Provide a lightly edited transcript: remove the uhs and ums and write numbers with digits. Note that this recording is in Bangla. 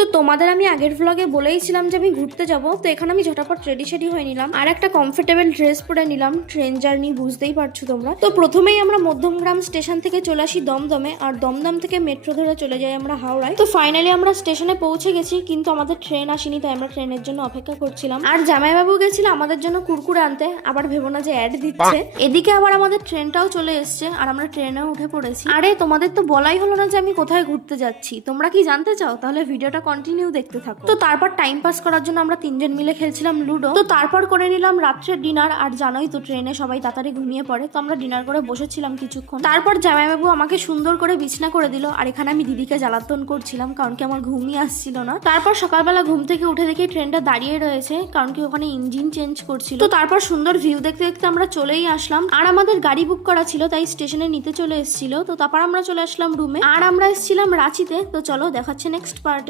তো তোমাদের আমি আগের ব্লগে বলেইছিলাম যে আমি ঘুরতে যাব, তো এখানে আমি ঝটাপট রেডি হয়ে নিলাম আর একটা কমফোর্টেবল ড্রেস পরে নিলাম। ট্রেন জার্নি বুঝতেই পারছো তোমরা। তো প্রথমেই আমরা মধ্যমগ্রাম স্টেশন থেকে চলে আসি দমদমে, আর দমদম থেকে মেট্রো ধরে চলে যাই আমরা হাওড়ায়। তো ফাইনালি আমরা স্টেশনে পৌঁছে গেছি, কিন্তু আমাদের ট্রেন আসেনি, তাই আমরা ট্রেনের জন্য অপেক্ষা করছিলাম। আর জামাইবাবু গেছিল আমাদের জন্য কুরকুরে আনতে, আবার ভেবো না যে অ্যাড দিচ্ছে। এদিকে আবার আমাদের ট্রেনটাও চলে এসছে আর আমরা ট্রেনেও উঠে পড়েছি। আরে তোমাদের তো বলাই হলো না যে আমি কোথায় ঘুরতে যাচ্ছি। তোমরা কি জানতে চাও? তাহলে ভিডিওটা কন্টিনিউ দেখতে থাকো। তো তারপর টাইম পাস করার জন্য আমরা তিনজন মিলে খেলছিলাম লুডো। তো তারপর করে নিলাম রাত্রের ডিনার। আর জানোই তো ট্রেনে সবাই তাড়াতাড়ি ঘুমিয়ে পড়ে, তো আমরা ডিনার করে বসেছিলাম কিছুক্ষণ। তারপর জামাইবাবু আমাকে সুন্দর করে বিছনা করে দিল, আর এখানে আমি দিদিকে জ্বালাতন করছিলাম কারণ কি আমার ঘুমই আসছিল না। তারপর সকালবেলা ঘুম থেকে উঠে দেখি ট্রেনটা দাঁড়িয়ে রয়েছে, কারণ কি ওখানে ইঞ্জিন চেঞ্জ করছিল। তো তারপর সুন্দর ভিউ দেখতে দেখতে আমরা চলেই আসলাম। আর আমাদের গাড়ি বুক করা ছিল, তাই স্টেশনে নিতে চলে এসেছিল। তো তারপর আমরা চলে আসলাম রুমে, আর আমরা এসেছিলাম রাঁচিতে। তো চলো দেখাচ্ছে নেক্সট পার্টে।